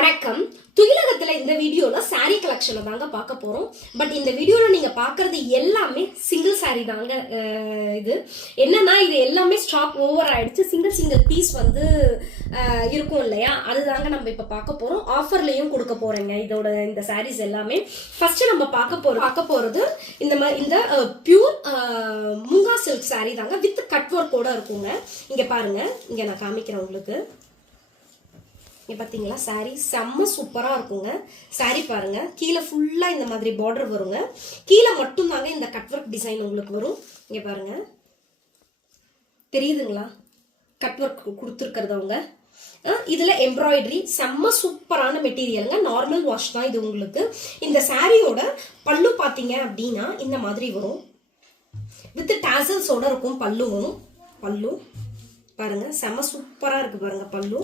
வணக்கம். துயிலகத்துல இந்த வீடியோல சாரி கலெக்ஷனை தாங்க பார்க்க போறோம். பட் இந்த வீடியோல நீங்க பாக்குறது எல்லாமே சிங்கிள் சாரி தாங்க. இது என்னன்னா இது எல்லாமே ஸ்டாக் ஓவர் ஆயிடுச்சு. சிங்கிள் பீஸ் வந்து இருக்கும் இல்லையா, அதுதாங்க நம்ம இப்ப பார்க்க போறோம். ஆஃபர்லயும் கொடுக்க போறேங்க இதோட இந்த சாரீஸ் எல்லாமே. ஃபர்ஸ்ட் நம்ம பார்க்க போறது இந்த பியூர் முங்கா சில்க் சாரி தாங்க, வித் கட் ஒர்க்கோட இருக்குங்க. இங்க பாருங்க, இங்க நான் காமிக்கிறேன் உங்களுக்கு. பாத்தீங்களா, சாரி செம்ம சூப்பரா இருக்குங்க. சாரி பாருங்க, கீழே ஃபுல்லா இந்த மாதிரி பார்டர் வருங்க. கீழே மட்டும் தாங்க இந்த கட் ஒர்க் டிசைன் உங்களுக்கு வரும். இங்க பாருங்க, தெரியுதுங்களா கட் ஒர்க் கொடுத்துருக்கிறது அவங்க. இதுல எம்ப்ராய்டரி செம்ம சூப்பரான மெட்டீரியலுங்க. நார்மல் வாஷ் தான் இது உங்களுக்கு. இந்த சாரியோட பல்லு பாத்தீங்க அப்படின்னா இந்த மாதிரி வரும், வித் டாசல்ஸோட இருக்கும் பல்லுவும். பல்லு பாருங்க செம்ம சூப்பரா இருக்கு பாருங்க பல்லு.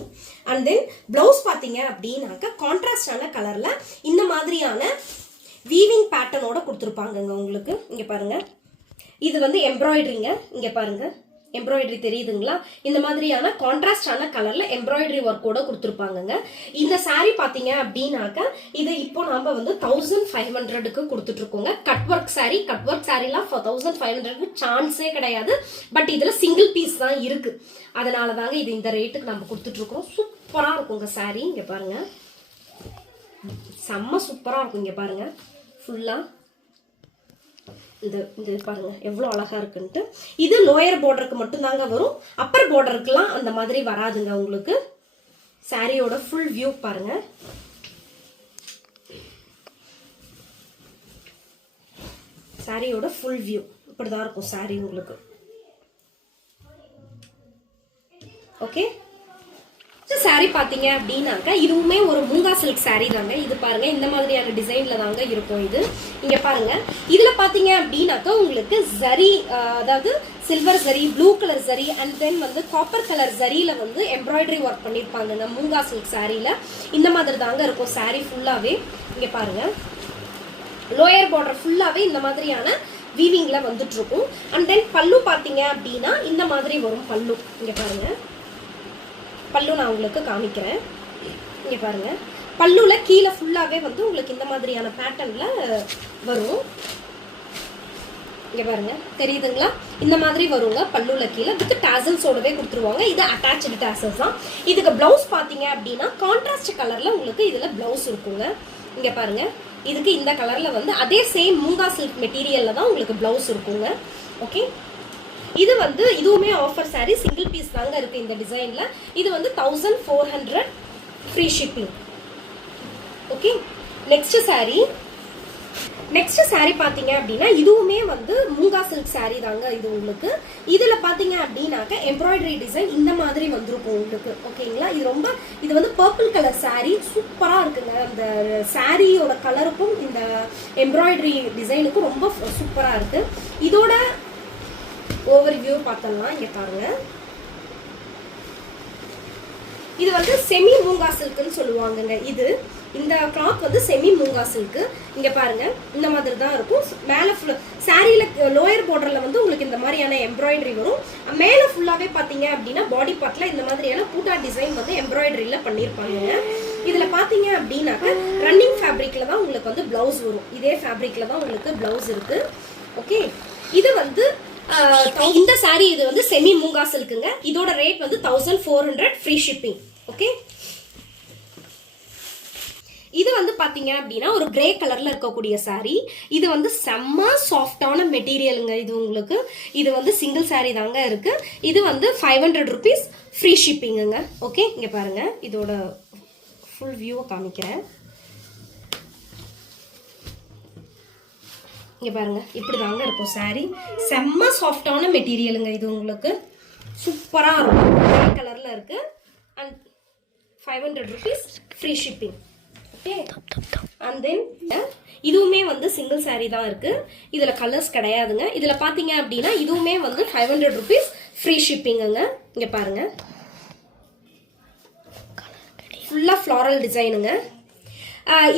அண்ட் தென் பிளவுஸ் பாத்தீங்க அப்படின்னாக்க கான்ட்ராஸ்டான கலர்ல இந்த மாதிரியான வீவிங் பேட்டர்னோட கொடுத்துருப்பாங்க உங்களுக்கு. இங்க பாருங்க, இது வந்து எம்ப்ராய்டரிங்க. இங்க பாருங்க எம்ப்ராய்டரி தெரியுதுங்களா, இந்த மாதிரியான கான்ட்ராஸ்டான கலர்ல எம்ப்ராய்டரி ஒர்க்கோட கொடுத்துருப்பாங்க. இந்த சாரி பாத்தீங்க அப்படின்னாக்க இது இப்போ நாம வந்து 1500க்கு கொடுத்துட்டு இருக்கோங்க. கட் ஒர்க் சாரிலாம் 1500க்கு சான்ஸே கிடையாது. பட் இதுல சிங்கிள் பீஸ் தான் இருக்கு, அதனால தாங்க இது இந்த ரேட்டுக்கு நம்ம கொடுத்துட்டு இருக்கோம். சூப்பரா இருக்குங்க சாரி. இங்க பாருங்க செம்ம சூப்பரா இருக்கும். இங்க பாருங்க ஃபுல்லா இந்த பாருங்க எவ்வளவு அழகா இருக்குன்ட்டு. இது லோயர் பார்டருக்கு மட்டும் தாங்க வரும், அப்பர் பார்டருக்குலாம் அந்த மாதிரி வராதுங்க உங்களுக்கு. சாரியோட ஃபுல் வியூ பாருங்க. சாரியோட ஃபுல் வியூ இப்படிதான் இருக்கும் சாரி உங்களுக்கு. ஓகே, சாரி பாத்தீங்க அப்படின்னாக்க இதுவுமே ஒரு மூங்கா சில்க் சாரி தாங்க. இது பாருங்க இந்த மாதிரியான டிசைன்ல தாங்க இருக்கும் இது. இங்க பாருங்க, இதுல பாத்தீங்க அப்படின்னாக்க உங்களுக்கு ஜரி, அதாவது silver zari, blue colour zari, and then வந்து காப்பர் கலர் ஜரியில வந்து எம்ப்ராய்டரி ஒர்க் பண்ணிருப்பாங்க மூங்கா சில்க் சாரியில. இந்த மாதிரி தாங்க இருக்கும் சாரி ஃபுல்லாவே. இங்க பாருங்க, லோயர் பார்டர் ஃபுல்லாவே இந்த மாதிரியான வீவிங்ல வந்துட்டு இருக்கும். அண்ட் தென் பல்லு பாத்தீங்க அப்படின்னா இந்த மாதிரி வரும் பல்லு. இங்க பாருங்க பல்லு நான் உங்களுக்கு காமிக்கிறேன். இங்க பாருங்க, பல்லுல கீழே ஃபுல்லாவே வந்து உங்களுக்கு இந்த மாதிரியான பேட்டர்ன்ல வரும். இங்க பாருங்க தெரியுதுங்களா, இந்த மாதிரி வருங்க பல்லுல கீழே, வித் டாசல்ஸோடவே கொடுத்துருவாங்க. இது அட்டாச்டு டாசல்ஸ் தான். இதுக்கு பிளவுஸ் பாத்தீங்க அப்படின்னா கான்ட்ராஸ்ட் கலர்ல உங்களுக்கு இதுல பிளவுஸ் இருக்குங்க. இங்க பாருங்க, இதுக்கு இந்த கலர்ல வந்து அதே சேம் மூங்கா சில்க் மெட்டீரியல்ல தான் உங்களுக்கு பிளவுஸ் இருக்குங்க. ஓகே, இது வந்து இதுவுமே ஆஃபர் சாரி, சிங்கிள் பீஸ் தாங்க இருக்கு இந்த டிசைன்ல. இது வந்து 1400 free shipping. Okay, next sorry பாத்தீங்க அப்படின்னா இதுவுமே வந்து மூங்கா சில்க் சாரி தாங்க இது உங்களுக்கு. இதுல பாத்தீங்க அப்படின்னாக்க எம்ப்ராய்டரி டிசைன் இந்த மாதிரி வந்திருக்கும் உங்களுக்கு. ஓகேங்களா, இது வந்து பர்பிள் கலர் சாரி சூப்பரா இருக்குங்க. அந்த சாரியோட கலருக்கும் இந்த எம்ப்ராய்டரி டிசைனுக்கும் ரொம்ப சூப்பரா இருக்கு. இதோட ஓவர் வியூ பார்த்தலாம். இங்க பாருங்க, இது வந்து செமி மூங்கா சில்க்னு சொல்லுவாங்கங்க. இந்த கிளாத் வந்து செமி மூங்கா சில்க். இங்க பாருங்க இந்த மாதிரி தான் இருக்கும். மேல சாரியில லோயர் பார்டர்ல வந்து உங்களுக்கு இந்த மாதிரியான எம்ப்ராய்டரி வரும். மேல ஃபுல்லாவே பாத்தீங்க அப்படின்னா பாடி பார்ட்ல இந்த மாதிரியான பூட்டா டிசைன் வந்து எம்ப்ராய்டரியில பண்ணிருப்பாங்க. இதுல பாத்தீங்க அப்படின்னாக்க ரன்னிங் ஃபேப்ரிக்ல தான் உங்களுக்கு வந்து பிளவுஸ் வரும். இதே ஃபேப்ரிக்ல தான் உங்களுக்கு பிளவுஸ் இருக்கு. ஓகே, இது வந்து இந்த சாரி இது வந்து செமி மூங்கா சில்க்குங்க. இதோட ரேட் வந்து 1400 ஃப்ரீ ஷிப்பிங். ஓகே, இது வந்து பாத்தீங்க அப்படின்னா ஒரு கிரே கலர்ல இருக்கக்கூடிய சாரி. இது வந்து செம்ம சாஃப்டான மெட்டீரியலுங்க இது உங்களுக்கு. இது வந்து சிங்கிள் சாரி தாங்க இருக்கு. இது வந்து 500 rupees ஃப்ரீ ஷிப்பிங்குங்க. ஓகே, இங்க பாருங்க இதோட ஃபுல் வியூவை காமிக்கிறேன். இங்க பாருங்க இப்படி தாங்க இருக்கும் சாரி. செம்ம சாஃப்டான மெட்டீரியலுங்க இது உங்களுக்கு. சூப்பரா இருக்கும், கிரே கலர்ல இருக்கு. And 500 rupees free shipping. Okay, and then இதுவுமே வந்து சிங்கிள் சாரி தான் இருக்கு. இதுல கலர்ஸ் கிடையாதுங்க. இதுல பாத்தீங்க அப்படின்னா இதுவுமே வந்து 500 rupees ஃப்ரீ ஷிப்பிங்குங்க. இங்க பாருங்க ஃபுல்லா ஃப்ளாரல் டிசைனுங்க.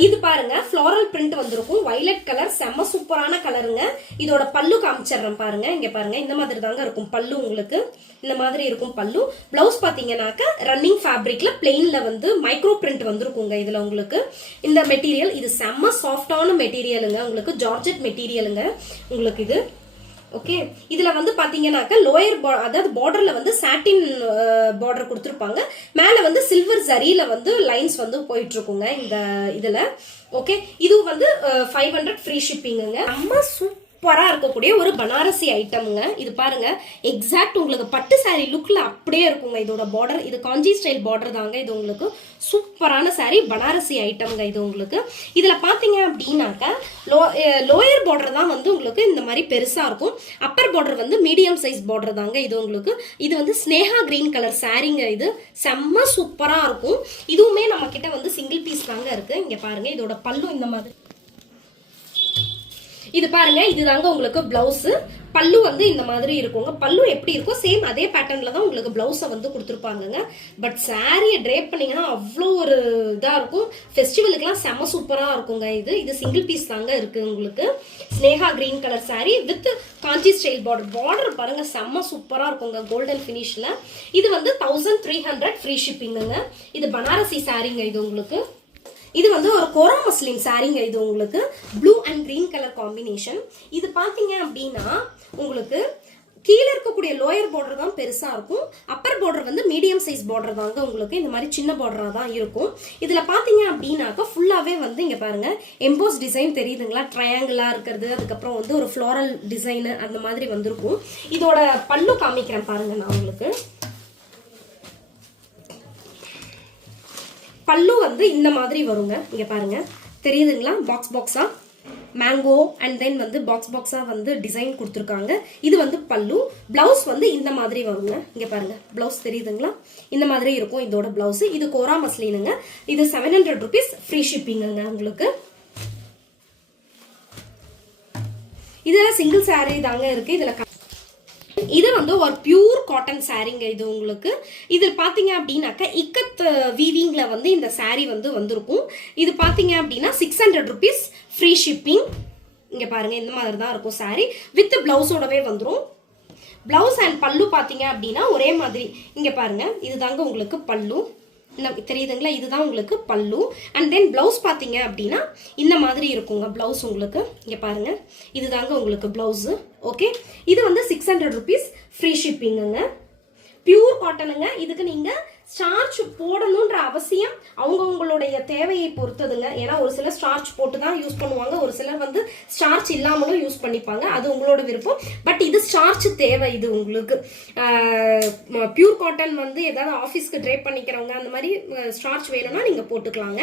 இது பாருங்க ஃப்ளோரல் பிரிண்ட் வந்திருக்கும் வயலட் கலர் செம்ம சூப்பரான கலருங்க இதோட பல்லு காமிச்சிடுறேன் பாருங்க இங்க பாருங்க இந்த மாதிரி தாங்க இருக்கும் பல்லு உங்களுக்கு இந்த மாதிரி இருக்கும் பல்லு பிளவுஸ் பாத்தீங்கன்னாக்க ரன்னிங் ஃபேப்ரிக்ல பிளெயின்ல வந்து மைக்ரோ பிரிண்ட் வந்திருக்குங்க இதுல உங்களுக்கு இந்த மெட்டீரியல் இது செம்ம சாஃப்டான மெட்டீரியலுங்க உங்களுக்கு ஜார்ஜெட் மெட்டீரியலுங்க உங்களுக்கு இது ஓகே இதுல வந்து பாத்தீங்கன்னாக்க லோயர் அதாவது பார்டர்ல வந்து சாட்டின் பார்டர் கொடுத்துருப்பாங்க மேல வந்து சில்வர் ஜரியில வந்து லைன்ஸ் வந்து போயிட்டு இருக்குங்க இந்த இதுல ஓகே இது வந்து 500 ஃப்ரீ ஷிப்பிங்குங்க நம்ம சூப்பரா இருக்கக்கூடிய ஒரு பனாரசி ஐட்டம்ங்க இது பாருங்க எக்ஸாக்ட் உங்களுக்கு பட்டு சாரி லுக்ல அப்படியே இருக்குங்க இதோட பார்டர் இது காஞ்சி ஸ்டைல் பார்டர் தாங்க இது உங்களுக்கு சூப்பரான சாரி பனாரசி ஐட்டம்ங்க இது உங்களுக்கு இதுல பாத்தீங்க அப்படின்னாக்க லோயர் பார்டர் தான் வந்து உங்களுக்கு இந்த மாதிரி பெருசா இருக்கும் அப்பர் பார்டர் வந்து மீடியம் சைஸ் பார்டர் தாங்க இது உங்களுக்கு இது வந்து ஸ்னேகா கிரீன் கலர் சாரிங்க இது செம்ம சூப்பரா இருக்கும் இதுவுமே நம்ம கிட்ட வந்து சிங்கிள் பீஸ் தாங்க இருக்கு இங்க பாருங்க இதோட பல்லு இந்த மாதிரி இது பாருங்க இதுதாங்க உங்களுக்கு பிளவுஸ் பல்லு வந்து இந்த மாதிரி இருக்குங்க பல்லு எப்படி இருக்கும் சேம் அதே பேட்டர்ன்ல தான் உங்களுக்கு பிளவுஸை வந்து கொடுத்துருப்பாங்க பட் சாரியை ட்ரேப் பண்ணீங்கன்னா அவ்வளோ ஒரு இதா இருக்கும் ஃபெஸ்டிவலுக்குலாம் செம சூப்பரா இருக்குங்க இது சிங்கிள் பீஸ் தாங்க இருக்கு உங்களுக்கு Sneha green colour sorry with Kanchi style border பாருங்க செம்ம சூப்பரா இருக்குங்க கோல்டன் ஃபினிஷ்ல இது வந்து 1300 ஃப்ரீ ஷிப்பிங்குங்க இது பனாரசி சாரிங்க இது உங்களுக்கு இது வந்து ஒரு கோரா மஸ்லின் சாரிங்க இது உங்களுக்கு blue and green colour combination இது பாத்தீங்க அப்படின்னா உங்களுக்கு கீழே இருக்கக்கூடிய லோயர் பார்டர் தான் பெருசா இருக்கும் அப்பர் பார்டர் வந்து மீடியம் சைஸ் பார்டர் தாங்க உங்களுக்கு இந்த மாதிரி சின்ன பார்டரா தான் இருக்கும் இதுல பாத்தீங்க அப்படின்னாக்கா ஃபுல்லாவே வந்து இங்க பாருங்க எம்போஸ் டிசைன் தெரியுதுங்களா ட்ரையாங்கிளா இருக்கிறது அதுக்கப்புறம் வந்து ஒரு ஃப்ளோரல் டிசைன் அந்த மாதிரி வந்திருக்கும் இதோட பல்லு காமிக்கிறேன் பாருங்க நான் உங்களுக்கு பல்லு வந்து இந்த மாதிரி வருங்க இங்க பாருங்க தெரியுதுங்களா பாக்ஸா மேங்கோ அண்ட் தென் வந்து பாக்ஸா வந்து டிசைன் கொடுத்துருக்காங்க இது வந்து பல்லு பிளவுஸ் வந்து இந்த மாதிரி வருங்க இங்க பாருங்க பிளவுஸ் தெரியுதுங்களா இந்த மாதிரி இருக்கும் இதோட பிளவுஸ் இது கோரா மஸ்லினுங்க இது 700 rupees ஃப்ரீ ஷிப்பிங்குங்க உங்களுக்கு இதுல சிங்கிள் சாரி தாங்க இருக்கு இதுல இது வந்து ஒரு பியூர் காட்டன் சாரிங்க இது உங்களுக்கு இது பாத்தீங்க அப்படின்னாக்க இக்கத் வீவிங்ல வந்து இந்த சாரி வந்து வந்திருக்கும் இது பாத்தீங்க அப்படின்னா 600 rupees ஃப்ரீ ஷிப்பிங் இங்க பாருங்க இந்த மாதிரி தான் இருக்கும் சாரி வித் பிளவுஸோடவே வந்துரும் பிளவுஸ் அண்ட் பல்லு பாத்தீங்க அப்படின்னா ஒரே மாதிரி இங்க பாருங்க இதுதாங்க உங்களுக்கு பல்லு தெரியுதுங்களா இதுதான் உங்களுக்கு பல்லு அண்ட் தென் பிளவுஸ் பாத்தீங்க அப்படின்னா இந்த மாதிரி இருக்குங்க பிளவுஸ் உங்களுக்கு இங்க பாருங்க இதுதாங்க உங்களுக்கு பிளவுஸ் ஓகே இது வந்து 600 rupees ஃப்ரீ ஷிப்பிங்குங்க பியூர் காட்டனுங்க இதுக்கு நீங்க ஸ்டார்ச் போடணும்ன்ற அவசியம் அவங்கவுங்களுடைய தேவையை பொறுத்ததுங்க ஏன்னா ஒரு சிலர் ஸ்டார்ச் போட்டு தான் யூஸ் பண்ணுவாங்க ஒரு சிலர் வந்து ஸ்டார்ச் இல்லாமலும் யூஸ் பண்ணிப்பாங்க அது உங்களோட விருப்பம் பட் இது ஸ்டார்ச் தேவை இது உங்களுக்கு பியூர் காட்டன் வந்து ஏதாவது ஆஃபீஸ்க்கு ட்ரேப் பண்ணிக்கிறவங்க அந்த மாதிரி ஸ்டார்ச் வேணும்னா நீங்க போட்டுக்கலாங்க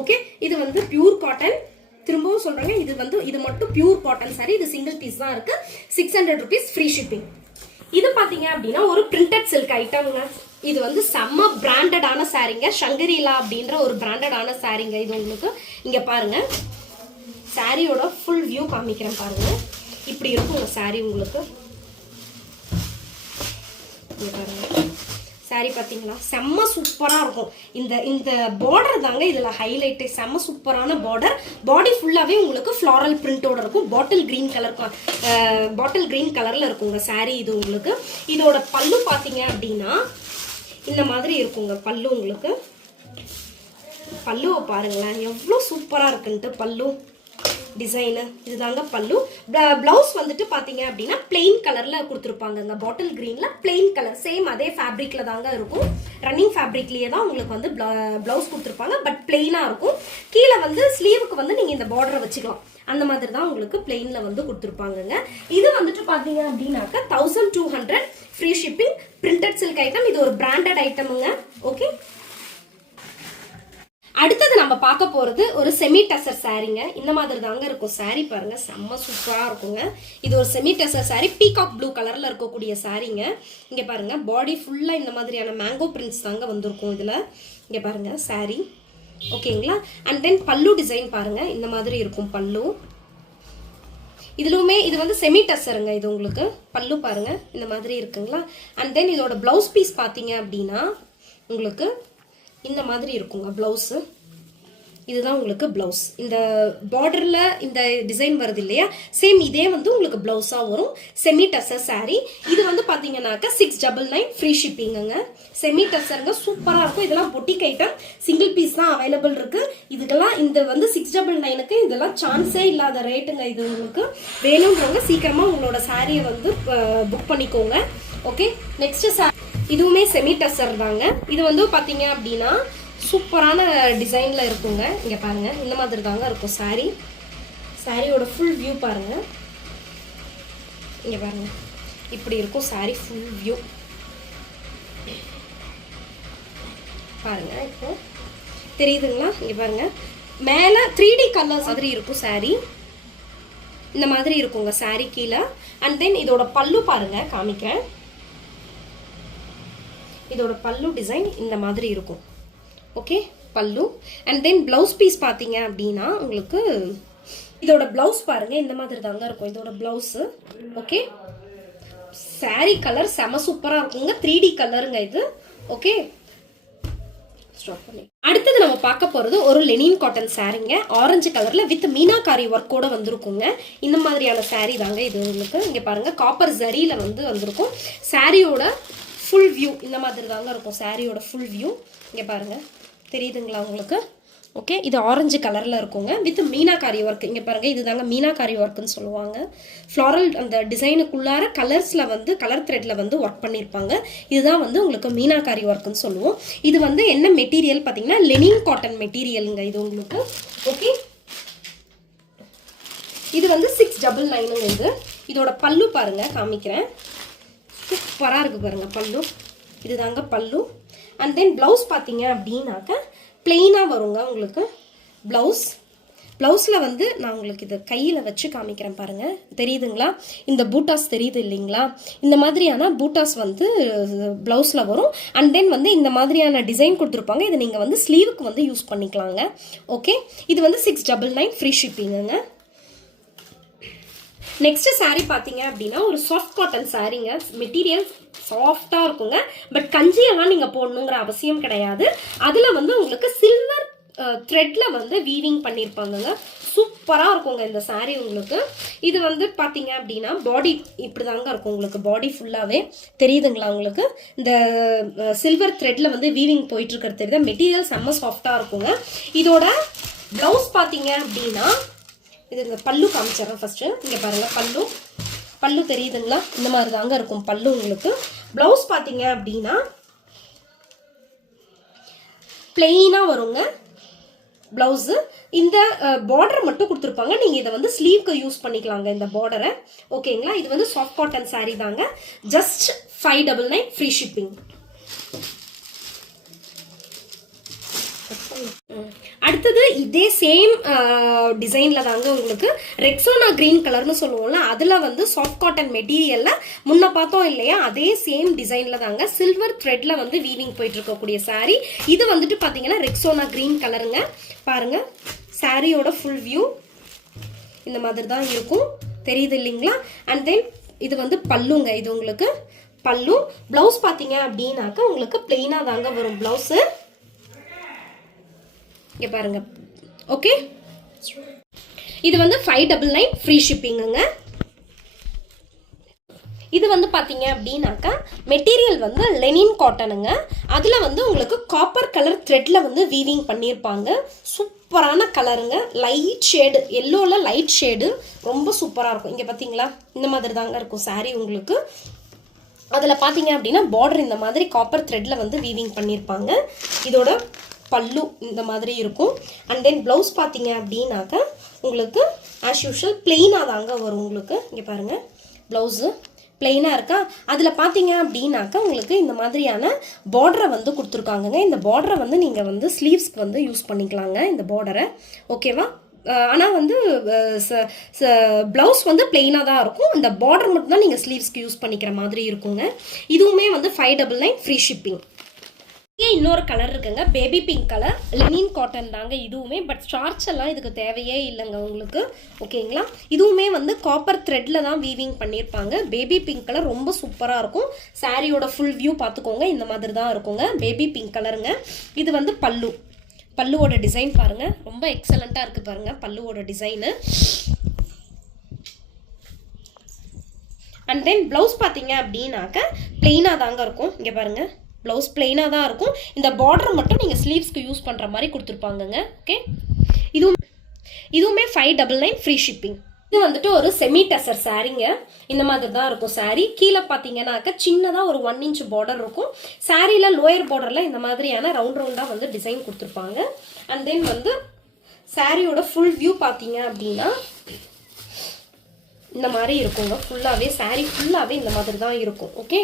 ஓகே இது வந்து பியூர் காட்டன் திரும்பவும் சொல்றாங்க இது மட்டும் பியூர் காட்டன் சாரி இது சிங்கிள் பீஸ் தான் இருக்கு 600 rupees ஃப்ரீ ஷிப்பிங் இது பாத்தீங்க அப்படின்னா ஒரு பிரிண்டட் சில்க் ஐட்டம்ங்க இது வந்து செம்ம பிராண்டடான சாரிங்க ஷங்கரிலா அப்படின்ற ஒரு பிராண்டடான சாரிங்க இது உங்களுக்கு இங்க பாருங்க சாரியோட ஃபுல் வியூ காமிக்கிறேன் பாருங்க இப்படி இருக்கும் உங்க சாரி உங்களுக்கு இங்க பாருங்க சாரி பாத்தீங்களா செம்ம சூப்பரா இருக்கும் இந்த பார்டர் தாங்க இதுல ஹைலைட் செம்ம சூப்பரான பார்டர் பாடி ஃபுல்லாவே உங்களுக்கு ஃப்ளாரல் பிரிண்டோட இருக்கும் பாட்டில் கிரீன் கலர்ல இருக்குங்க சாரி இது உங்களுக்கு இதோட பல்லு பாத்தீங்க அப்படின்னா இந்த மாதிரி இருக்குங்க பல்லு உங்களுக்கு பல்லுவை பாருங்களேன் எவ்வளவு சூப்பரா இருக்குன்ட்டு பல்லு டிசைனு இதுதாங்க பல்லு பிளவுஸ் வந்துட்டு பாத்தீங்க அப்படின்னா பிளெயின் கலர்ல கொடுத்துருப்பாங்க பாட்டில் கிரீன்ல பிளெயின் கலர் சேம் அதே ஃபேப்ரிக்ல தாங்க இருக்கும் ரன்னிங் ஃபேப்ரிக்லயே தான் உங்களுக்கு வந்து பிளவுஸ் கொடுத்துருப்பாங்க பட் பிளெயினா இருக்கும் கீழே வந்து ஸ்லீவுக்கு வந்து நீங்க இந்த பார்டரை வச்சுக்கலாம் அந்த மாதிரி தான் உங்களுக்கு பிளெயின்ல வந்து கொடுத்துருப்பாங்க இது வந்துட்டு பாத்தீங்க அப்படின்னாக்க 1200 free shipping printed silk item இது ஒரு பிராண்டட் ஐட்டமுங்க ஓகே அடுத்தது நம்ம பார்க்க போறது ஒரு செமி டசர் சாரிங்க இந்த மாதிரி தாங்க இருக்கும் சாரி பாருங்க செம்ம சூப்பரா இருக்குங்க இது ஒரு semi tussar sorry peacock blue கலர்ல இருக்கக்கூடிய சாரிங்க இங்க பாருங்க பாடி ஃபுல்லா இந்த மாதிரியான மேங்கோ பிரிண்ட்ஸ் தாங்க வந்திருக்கும் இதுல இங்க பாருங்க சாரி ஓகேங்களா அண்ட் தென் பல்லு டிசைன் பாருங்க இந்த மாதிரி இருக்கும் பல்லு இதுலுமே இது வந்து செமி டசருங்க இது உங்களுக்கு பல்லு பாருங்க இந்த மாதிரி இருக்குங்களா அண்ட் தென் இதோட பிளவுஸ் பீஸ் பாத்தீங்க அப்படின்னா உங்களுக்கு இந்த மாதிரி இருக்குங்க பிளவுஸ் இதுதான் உங்களுக்கு பிளவுஸ். இந்த பார்டர்ல இந்த டிசைன் வருது இல்லையா, சேம் இதே வந்து உங்களுக்கு பிளவுஸா வரும். Semi tussar saree. இது வந்து பாத்தீங்கன்னாக்க 699 ஃப்ரீ ஷிப்பிங்குங்க. செமி டசருங்க, சூப்பரா இருக்கும். இதெல்லாம் பொட்டிக் ஐட்டம், சிங்கிள் பீஸ் தான் அவைலபிள் இருக்கு. இதுக்கெல்லாம் இந்த வந்து 699க்கு இதெல்லாம் சான்ஸே இல்லாத ரேட்டுங்க. இது உங்களுக்கு வேணும்ன்றவங்க சீக்கிரமா உங்களோட சாரியை வந்து புக் பண்ணிக்கோங்க. ஓகே, நெக்ஸ்ட் இதுவுமே செமி டசர் தாங்க. இது வந்து பாத்தீங்க அப்படின்னா சூப்பரான டிசைன்ல இருக்குங்க. இங்க பாருங்க, இந்த மாதிரி தாங்க இருக்கும் சாரி. சாரியோட ஃபுல் வியூ பாருங்க. இங்க பாருங்க, இப்படி இருக்கும் சாரி ஃபுல் வியூ பாருங்க. இப்போ தெரியுதுங்களா? இங்க பாருங்க, மேல 3D கலர் மாதிரி இருக்கும் சாரி. இந்த மாதிரி இருக்குங்க சாரி கீழே. அண்ட் தென் இதோட பல்லு பாருங்க, காமிக்கிறேன். இதோட பல்லு டிசைன் இந்த மாதிரி இருக்கும். ஓகே, பல்லு. அண்ட் தென் பிளவுஸ் பீஸ் பார்த்தீங்க அப்படின்னா உங்களுக்கு இதோட பிளவுஸ் பாருங்க, இந்த மாதிரி தாங்க இருக்கும் இதோட பிளவுஸ். ஓகே, சாரி கலர் செம சூப்பரா இருக்குங்க. 3D கலருங்க இது. ஓகே, அடுத்தது நம்ம பார்க்க போறது ஒரு லெனின் காட்டன் சாரீங்க. ஆரஞ்சு கலர்ல வித் மீனாகாரி ஒர்க்கோட வந்திருக்குங்க. இந்த மாதிரியான சாரீ தாங்க இது உங்களுக்கு. இங்க பாருங்க, காப்பர் ஜரியில வந்து வந்திருக்கும். சாரியோட ஃபுல் வியூ இந்த மாதிரி தாங்க இருக்கும். சாரியோட ஃபுல் வியூ இங்க பாருங்க, தெரியுதுங்களா உங்களுக்கு? ஓகே, இது ஆரஞ்சு கலர்ல இருக்குங்க வித் மீனாகாரி ஒர்க். இங்க பாருங்க, இதுதாங்க மீனாகாரி ஒர்க்னு சொல்லுவாங்க. ஃப்ளாரல் அந்த டிசைனுக்குள்ளார கலர்ஸ்ல வந்து கலர் த்ரெட்ல வந்து ஒர்க் பண்ணியிருப்பாங்க. இதுதான் வந்து உங்களுக்கு மீனாகாரி ஒர்க்னு சொல்லுவோம். இது வந்து என்ன மெட்டீரியல் பார்த்தீங்கன்னா லெனின் காட்டன் மெட்டீரியலுங்க இது உங்களுக்கு. ஓகே, இது வந்து 699ங்க இது. இதோட பல்லு பாருங்க, காமிக்கிறேன். சூப்பரா இருக்கு பாருங்க பல்லு. இதுதாங்க பல்லு. அண்ட் தென் பிளவுஸ் பார்த்தீங்க அப்படின்னாக்க பிளெயினாக வருங்க உங்களுக்கு பிளவுஸ். பிளவுஸில் வந்து நான் உங்களுக்கு இதை கையில் வச்சு காமிக்கிறேன் பாருங்கள், தெரியுதுங்களா? இந்த பூட்டாஸ் தெரியுது இல்லைங்களா? இந்த மாதிரியான பூட்டாஸ் வந்து பிளவுஸில் வரும். அண்ட் தென் வந்து இந்த மாதிரியான டிசைன் கொடுத்துருப்பாங்க. இதை நீங்கள் வந்து ஸ்லீவுக்கு வந்து யூஸ் பண்ணிக்கலாங்க. ஓகே, இது வந்து 699 ஃப்ரீ ஷிப்பிங்குங்க. நெக்ஸ்ட் சாரீ பார்த்தீங்க அப்படின்னா ஒரு சாஃப்ட் காட்டன் சாரீங்க. மெட்டீரியல் சாஃப்டா இருக்குங்க. பட் கஞ்சியெல்லாம் நீங்க போடணுங்கிற அவசியம் கிடையாது. அதுல வந்து உங்களுக்கு சில்வர் த்ரெட்ல வந்து வீவிங் பண்ணியிருப்பாங்க. சூப்பரா இருக்குங்க இந்த சாரீ உங்களுக்கு. இது வந்து பாத்தீங்க அப்படின்னா பாடி இப்படிதாங்க இருக்கும் உங்களுக்கு. பாடி ஃபுல்லாவே தெரியுதுங்களா உங்களுக்கு? இந்த சில்வர் த்ரெட்ல வந்து வீவிங் போயிட்டு இருக்கிறது தெரியுது. மெட்டீரியல் செம்ம சாஃப்டா இருக்குங்க. இதோட பிளவுஸ் பாத்தீங்க அப்படின்னா இது இந்த பல்லு காமிச்சிடறேன் ஃபர்ஸ்ட். இங்க பாருங்க பல்லு. பல்லு தெரியுதுங்களா? இந்த மாதிரி தாங்க இருக்கும் பல்லு உங்களுக்கு. பிளவுஸ் பாத்தீங்க அப்படின்னா பிளெயினா வருங்க பிளவுஸ். இந்த பார்டர் மட்டும் கொடுத்துருப்பாங்க. நீங்க இதை வந்து ஸ்லீவ்க்கு யூஸ் பண்ணிக்கலாங்க இந்த பார்டரை. ஓகேங்களா? இது வந்து சாஃப்ட் காட்டன் சாரீ தாங்க. Just 599 free shipping. அடுத்தது இதே சேம் டிசைன்ல தாங்க உங்களுக்கு ரெக்ஸோனா கிரீன் கலர்னு சொல்லுவோம்ல, அதுல வந்து சாஃப்ட் காட்டன் மெட்டீரியல்ல முன்ன பார்த்தோம் இல்லையா, அதே சேம் டிசைன்ல தாங்க சில்வர் த்ரெட்ல வந்து வீவிங் போயிட்டு இருக்கக்கூடிய சாரீ. இது வந்துட்டு பாத்தீங்கன்னா ரெக்ஸோனா கிரீன் கலருங்க. பாருங்க, சாரியோட ஃபுல் வியூ இந்த மாதிரி தான் இருக்கும். தெரியுது இல்லைங்களா? அண்ட் தென் இது வந்து பல்லுங்க. இது உங்களுக்கு பல்லு. பிளவுஸ் பாத்தீங்க அப்படின்னாக்க உங்களுக்கு பிளெயினா தாங்க வரும் பிளவுஸ். இங்க பாருங்க. ஓகே, இது வந்து 599 ஃப்ரீ ஷிப்பிங்குங்க. இது வந்து பாத்தீங்க அப்படின்னாக்கா மெட்டீரியல் வந்து லெனின் காட்டனுங்க. அதுல வந்து உங்களுக்கு காப்பர் கலர் த்ரெட்ல வந்து வீவிங் பண்ணியிருப்பாங்க. சூப்பரான கலருங்க. லைட் ஷேடு, எல்லோல லைட் ஷேடு, ரொம்ப சூப்பரா இருக்கும். இங்க பாத்தீங்களா? இந்த மாதிரி தாங்க இருக்கும் சாரி உங்களுக்கு. அதுல பாத்தீங்க அப்படின்னா பார்டர் இந்த மாதிரி காப்பர் த்ரெட்ல வந்து வீவிங் பண்ணியிருப்பாங்க. இதோட பல்லு இந்த மாதிரி இருக்கும். அண்ட் தென் பிளவுஸ் பார்த்தீங்க அப்படின்னாக்க உங்களுக்கு ஆஸ் யூஷுவல் பிளெயினாக தாங்க வரும் உங்களுக்கு. இங்கே பாருங்க, பிளவுஸு பிளெயினாக இருக்கா. அதில் பார்த்தீங்க அப்படின்னாக்கா உங்களுக்கு இந்த மாதிரியான பார்டரை வந்து கொடுத்துருக்காங்கங்க. இந்த பார்டரை வந்து நீங்கள் வந்து ஸ்லீவ்ஸ்க்கு வந்து யூஸ் பண்ணிக்கலாங்க இந்த பார்டரை. ஓகேவா? ஆனால் வந்து பிளவுஸ் வந்து பிளெயினாக தான் இருக்கும். இந்த பார்டர் மட்டும் தான் நீங்கள் ஸ்லீவ்ஸ்க்கு யூஸ் பண்ணிக்கிற மாதிரி இருக்குங்க. இதுவுமே வந்து 599 ஃப்ரீ ஷிப்பிங். இன்னொரு கலர் இருக்குங்க, baby pink colour. Lenin cotton தாங்க இதுவுமே. பட் ஸ்டார்ச் எல்லாம் இதுக்கு தேவையே இல்லைங்க உங்களுக்கு. ஓகேங்களா? இதுவுமே வந்து காப்பர் த்ரெட்ல தான் வீவிங் பண்ணியிருப்பாங்க. பேபி பிங்க் கலர் ரொம்ப சூப்பராக இருக்கும். சாரியோட ஃபுல் வியூ பார்த்துக்கோங்க. இந்த மாதிரி தான் இருக்குங்க. பேபி பிங்க் கலருங்க. இது வந்து பல்லு. பல்லுவோட டிசைன் பாருங்க, ரொம்ப எக்ஸலண்டா இருக்கு பாருங்க பல்லுவோட டிசைனு. அண்ட் தென் ப்ளவுஸ் பார்த்தீங்க அப்படின்னாக்க பிளெயினாக தாங்க இருக்கும். இங்கே பாருங்க, ப்ளவுஸ் பிளெயினாக தான் இருக்கும். இந்த பார்டர் மட்டும் நீங்கள் ஸ்லீவ்ஸ்க்கு யூஸ் பண்ணுற மாதிரி கொடுத்துருப்பாங்கங்க. ஓகே, இதுவுமே 599 ஃப்ரீ ஷிப்பிங். இது வந்துட்டு ஒரு செமி டசர் சாரீங்க. இந்த மாதிரி தான் இருக்கும் சாரீ. கீழே பார்த்தீங்கன்னாக்க சின்னதாக ஒரு 1 inch பார்டர் இருக்கும். சாரியில் லோயர் பார்டரில் இந்த மாதிரியான ரவுண்டாக வந்து டிசைன் கொடுத்துருப்பாங்க. அண்ட் தென் வந்து சாரியோட ஃபுல் வியூ பார்த்தீங்க அப்படின்னா இந்த மாதிரி இருக்குங்க. ஃபுல்லாகவே சாரீ ஃபுல்லாகவே இந்த மாதிரி தான் இருக்கும். ஓகே,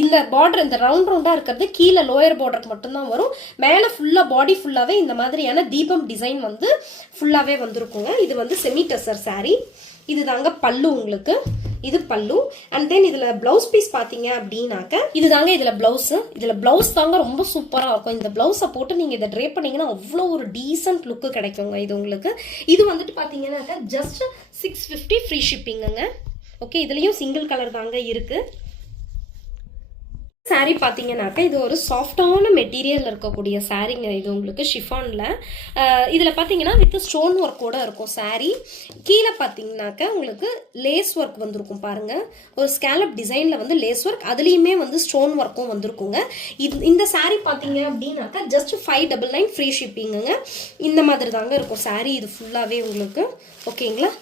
இந்த பார்டர் இந்த ரவுண்டாக இருக்கிறது கீழே லோயர் பார்டருக்கு மட்டும்தான் வரும். மேலே ஃபுல்லாக பாடி ஃபுல்லாகவே இந்த மாதிரியான தீபம் டிசைன் வந்து ஃபுல்லாகவே வந்துருக்குங்க. இது வந்து செமி டசர் சாரீ. இது தாங்க பல்லு உங்களுக்கு. இது பல்லு. அண்ட் தென் இதில் ப்ளவுஸ் பீஸ் பார்த்தீங்க அப்படின்னாக்க இது தாங்க இதில் ப்ளவுஸு. இதில் ப்ளவுஸ் தாங்க ரொம்ப சூப்பராக இருக்கும். இந்த ப்ளவுஸை போட்டு நீங்கள் இதை ட்ரே பண்ணிங்கன்னா அவ்வளோ ஒரு டீசென்ட் லுக்கு கிடைக்குங்க இது உங்களுக்கு. இது வந்துட்டு பார்த்தீங்கன்னாக்க ஜஸ்ட் 650 ஃப்ரீ ஷிப்பிங்குங்க. ஓகே, இதுலேயும் சிங்கிள் கலர் தாங்க இருக்குது. சாரீ பார்த்தீங்கன்னாக்கா இது ஒரு சாஃப்டான மெட்டீரியல் இருக்கக்கூடிய சாரீங்க. இது உங்களுக்கு ஷிஃபானில். இதில் பார்த்தீங்கன்னா வித் ஸ்டோன் ஒர்க்கோடு இருக்கும் சாரீ. கீழே பார்த்தீங்கன்னாக்கா உங்களுக்கு லேஸ் ஒர்க் வந்திருக்கும் பாருங்கள். ஒரு ஸ்கேலப் டிசைனில் வந்து லேஸ் ஒர்க், அதுலேயுமே வந்து ஸ்டோன் ஒர்க்கும் வந்திருக்குங்க. இந்த சாரீ பார்த்தீங்க அப்படின்னாக்கா ஜஸ்ட் 599 ஃப்ரீ ஷிப்பிங்குங்க. இந்த மாதிரி தாங்க இருக்கும் சாரீ இது ஃபுல்லாகவே உங்களுக்கு. ஓகேங்களா,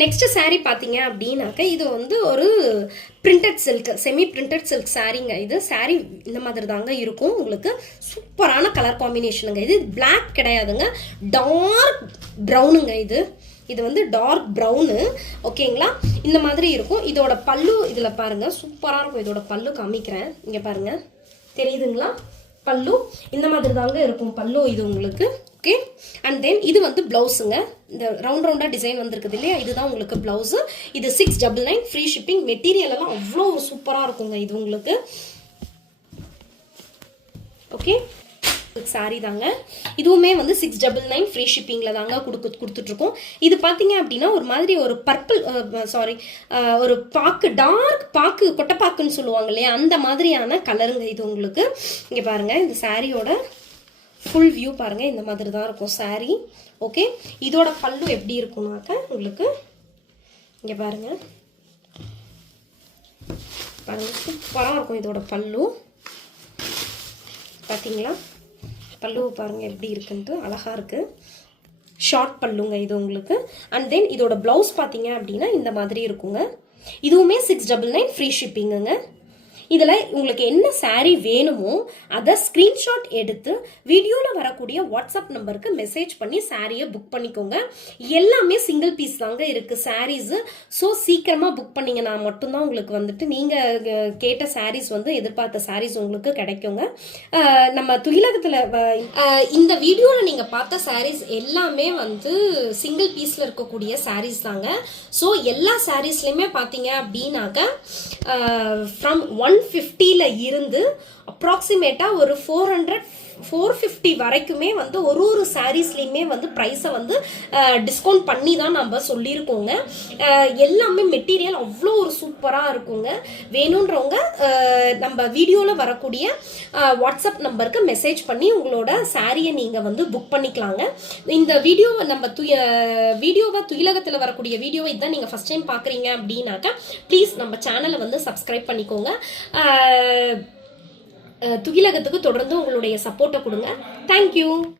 நெக்ஸ்ட் சாரீ பார்த்தீங்க அப்படின்னாக்க இது வந்து ஒரு printed silk, semi printed silk சாரீங்க. இது சாரீ இந்த மாதிரி தாங்க இருக்கும் உங்களுக்கு. சூப்பரான கலர் காம்பினேஷனுங்க. இது பிளாக் கிடையாதுங்க, டார்க் ப்ரௌனுங்க. இது வந்து டார்க் ப்ரௌனு. ஓகேங்களா, இந்த மாதிரி இருக்கும். இதோட பல்லு இதில் பாருங்கள், சூப்பராக இருக்கும். இதோட பல்லு காமிக்கிறேன், இங்கே பாருங்கள், தெரியுதுங்களா? பல்லு இந்த மாதிரி தாங்க இருக்கும் பல்லு இது உங்களுக்கு. ஓகே, அண்ட் தென் இது வந்து ப்ளவுஸுங்க. இந்த ரவுண்டாக டிசைன் வந்துருக்குது இல்லையா, இதுதான் உங்களுக்கு ப்ளவுஸு. இது 699 ஃப்ரீ ஷிப்பிங். மெட்டீரியல் எல்லாம் அவ்வளோ சூப்பராக இருக்குங்க இது உங்களுக்கு. ஓகே, சாரி தாங்க. இதுவுமே வந்து 699 ஃப்ரீ ஷிப்பிங்கில் தாங்க கொடுத்துட்ருக்கோம். இது பார்த்தீங்க அப்படின்னா ஒரு மாதிரி ஒரு பர்பிள், ஒரு பாக்கு, டார்க் பாக்கு, கொட்டைப்பாக்குன்னு சொல்லுவாங்க இல்லையா, அந்த மாதிரியான கலருங்க இது உங்களுக்கு. இங்கே பாருங்கள், இந்த சாரியோட ஃபுல் வியூ பாருங்கள், இந்த மாதிரி தான் இருக்கும் சாரீ. ஓகே, இதோட பல்லு எப்படி இருக்கும்னாக்க உங்களுக்கு இங்கே பாருங்கள், சூப்பராக இருக்கும் இதோட பல்லு. பார்த்தீங்களா, பல்லு பாருங்கள் எப்படி இருக்குன்ட்டு, அழகாக இருக்குது. ஷார்ட் பல்லுங்க இது உங்களுக்கு. அண்ட் தென் இதோட ப்ளவுஸ் பார்த்தீங்க அப்படின்னா இந்த மாதிரி இருக்குங்க. இதுவுமே 699 ஃப்ரீ ஷிப்பிங்குங்க. இதில் உங்களுக்கு என்ன சாரீ வேணுமோ அதை ஸ்க்ரீன்ஷாட் எடுத்து வீடியோவில் வரக்கூடிய வாட்ஸ்அப் நம்பருக்கு மெசேஜ் பண்ணி சாரியை புக் பண்ணிக்கோங்க. எல்லாமே சிங்கிள் பீஸ் தாங்க இருக்குது சாரீஸு. ஸோ சீக்கிரமாக புக் பண்ணிங்கன்னா மட்டும்தான் உங்களுக்கு வந்துட்டு நீங்கள் கேட்ட சாரீஸ் வந்து எதிர்பார்த்த சாரீஸ் உங்களுக்கு கிடைக்குங்க. நம்ம துயிலகத்தில் இந்த வீடியோவில் நீங்கள் பார்த்த சாரீஸ் எல்லாமே வந்து சிங்கிள் பீஸில் இருக்கக்கூடிய சாரீஸ் தாங்க. ஸோ எல்லா சாரீஸ்லையுமே பார்த்தீங்க அப்படின்னாக்க ஃப்ரம் 150ல இருந்து அப்ராக்சிமேட்டாக ஒரு 450 வரைக்குமே வந்து ஒரு சாரீஸ்லையுமே வந்து ப்ரைஸை வந்து டிஸ்கவுண்ட் பண்ணி தான் நம்ம சொல்லியிருக்கோங்க. எல்லாமே மெட்டீரியல் அவ்வளோ ஒரு சூப்பராக இருக்குங்க. வேணுன்றவங்க நம்ம வீடியோவில் வரக்கூடிய வாட்ஸ்அப் நம்பருக்கு மெசேஜ் பண்ணி உங்களோட சாரியை நீங்கள் வந்து புக் பண்ணிக்கலாங்க. இந்த வீடியோவை நம்ம துயிலகத்தில் வரக்கூடிய வீடியோவை இதான் நீங்கள் ஃபஸ்ட் டைம் பார்க்குறீங்க அப்படின்னாக்கா ப்ளீஸ் நம்ம சேனலை வந்து சப்ஸ்கிரைப் பண்ணிக்கோங்க. துயிலகத்துக்கு தொடர்ந்து உங்களுடைய சப்போர்ட்டை கொடுங்க. தேங்க்யூ.